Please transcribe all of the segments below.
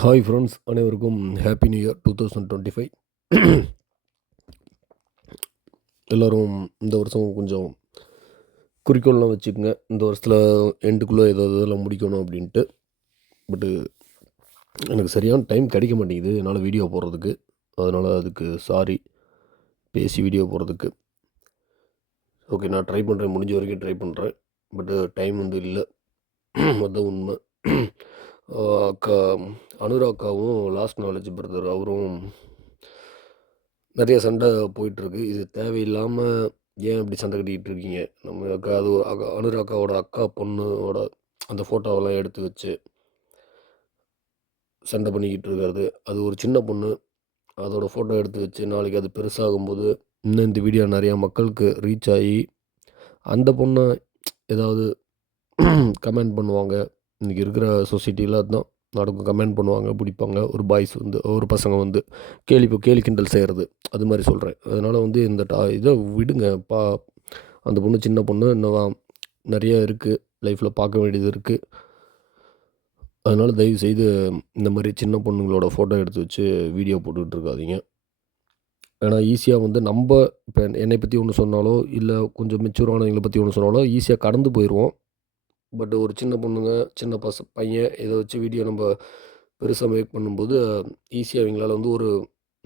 Hi friends, அனைவருக்கும் happy new year 2025. எல்லோரும் இந்த வருஷம் கொஞ்சம் குறிக்கோள்லாம் வச்சுக்கோங்க. இந்த வருஷத்தில் எண்டுக்குள்ளே இதெல்லாம் முடிக்கணும் அப்படின்ட்டு. பட்டு எனக்கு சரியான டைம் கிடைக்க மாட்டேங்குது என்னால் வீடியோ போடுறதுக்கு. அதனால் அதுக்கு சாரி, பேசி வீடியோ போடுறதுக்கு. ஓகே, நான் ட்ரை பண்ணுறேன், முடிஞ்ச வரைக்கும் ட்ரை பண்ணுறேன். பட்டு டைம் வந்து இல்லை. அதுதான் உண்மை. அக்கா அனுராக்காவும் லாஸ்ட் நாலேஜ் பிரதர் அவரும் நிறைய சண்டை போயிட்டுருக்கு. இது தேவையில்லாமல் ஏன் இப்படி சண்டை கட்டிக்கிட்டு இருக்கீங்க? நம்ம அக்கா அது அனுராக்காவோட அக்கா பொண்ணோட அந்த ஃபோட்டோவெல்லாம் எடுத்து வச்சு சண்டை பண்ணிக்கிட்டு இருக்கிறது. அது ஒரு சின்ன பொண்ணு, அதோட ஃபோட்டோ எடுத்து வச்சு நாளைக்கு அது பெருசாகும்போது இன்னும் இந்த வீடியோ நிறையா மக்களுக்கு ரீச் ஆகி அந்த பொண்ணை ஏதாவது கமெண்ட் பண்ணுவாங்க. இன்றைக்கி இருக்கிற சொசைட்டியில் அதுதான் நடக்கும். கமெண்ட் பண்ணுவாங்க, பிடிப்பாங்க. ஒரு பாய்ஸ் வந்து ஒரு பசங்க வந்து கேலி கிண்டல் செய்கிறது, அது மாதிரி சொல்கிறேன். அதனால் வந்து இந்த இதை விடுங்க. அந்த பொண்ணு சின்ன பொண்ணு, இன்னும் நிறைய இருக்குது லைஃப்பில், பார்க்க வேண்டியது இருக்குது. அதனால் தயவுசெய்து இந்த மாதிரி சின்ன பொண்ணுங்களோட ஃபோட்டோ எடுத்து வச்சு வீடியோ போட்டுக்கிட்டு இருக்காதீங்க. ஏன்னா ஈஸியாக வந்து நம்ம இப்போ என்னை பற்றி ஒன்று சொன்னாலோ இல்லை கொஞ்சம் மெச்சூரானவங்களை பற்றி ஒன்று சொன்னாலோ ஈஸியாக கடந்து போயிடுவோம். பட் ஒரு சின்ன பொண்ணுங்க, சின்ன பையன் இதை வச்சு வீடியோ நம்ம பெருசாக மேக் பண்ணும்போது ஈஸியாக அவங்களால வந்து ஒரு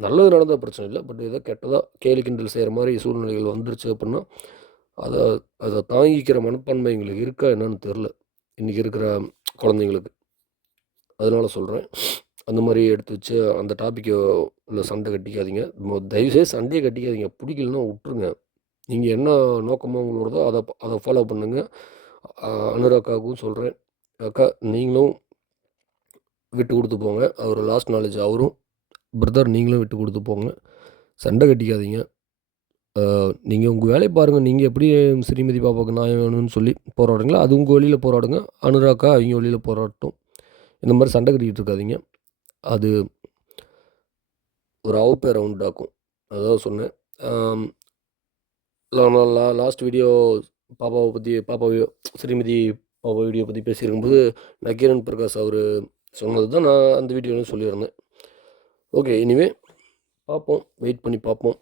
நல்லது நடந்தால் பிரச்சனை இல்லை. பட் ஏதோ கெட்டதாக கேலி கிண்டல் செய்கிற மாதிரி சூழ்நிலைகள் வந்துருச்சு அப்படின்னா அதை அதை தாங்கிக்கிற மனப்பான்மை எங்களுக்கு இருக்கா என்னன்னு தெரில இன்றைக்கி இருக்கிற குழந்தைங்களுக்கு. அதனால் சொல்கிறேன், அந்த மாதிரி எடுத்து வச்சு அந்த டாப்பிக்கை உள்ள சண்டை கட்டிக்காதீங்க. தயவுசெய்து சண்டையை கட்டிக்காதீங்க. பிடிக்கலன்னா விட்ருங்க. நீங்கள் என்ன நோக்கமாக உங்களோடதோ அதை அதை ஃபாலோ பண்ணுங்கள். அனுராக்காவுக்கும் சொல்கிறேன், அக்கா நீங்களும் விட்டு கொடுத்து போங்க. அவர் லாஸ்ட் நாலேஜ் அவரும் பிரதர் நீங்களும் விட்டு கொடுத்து போங்க. சண்டை கட்டிக்காதீங்க. நீங்கள் உங்கள் வேலையை பாருங்கள். நீங்கள் எப்படி ஸ்ரீமதி பாப்பாவுக்கு நியாயம் வேணும்னு சொல்லி போராடுங்களோ அது உங்கள் வழியில் போராடுங்க. அனுராக்கா அவங்க வழியில் போராடட்டும். இந்த மாதிரி சண்டை கட்டிக்கிட்டு இருக்காதீங்க. அது ஒரு அவப்பேரை உண்டாக்கும். அதான் சொன்னேன். நான் லாஸ்ட் வீடியோ பாப்பா ஸ்ரீமதி பாப்பா வீடியோ பற்றி பேசியிருக்கும்போது நக்கீரன் பிரகாஷ் அவர் சொன்னது தான் நான் அந்த வீடியோவில் சொல்லியிருந்தேன். ஓகே, இனிமே பார்ப்போம், வெயிட் பண்ணி பார்ப்போம்.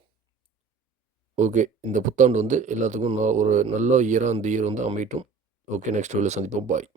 ஓகே, இந்த புத்தாண்டு வந்து எல்லாத்துக்கும் ஒரு நல்ல இயராக இந்த இயர் வந்து அமையட்டும். ஓகே, நெக்ஸ்ட் வீடியோவில் சந்திப்போம். பாய்.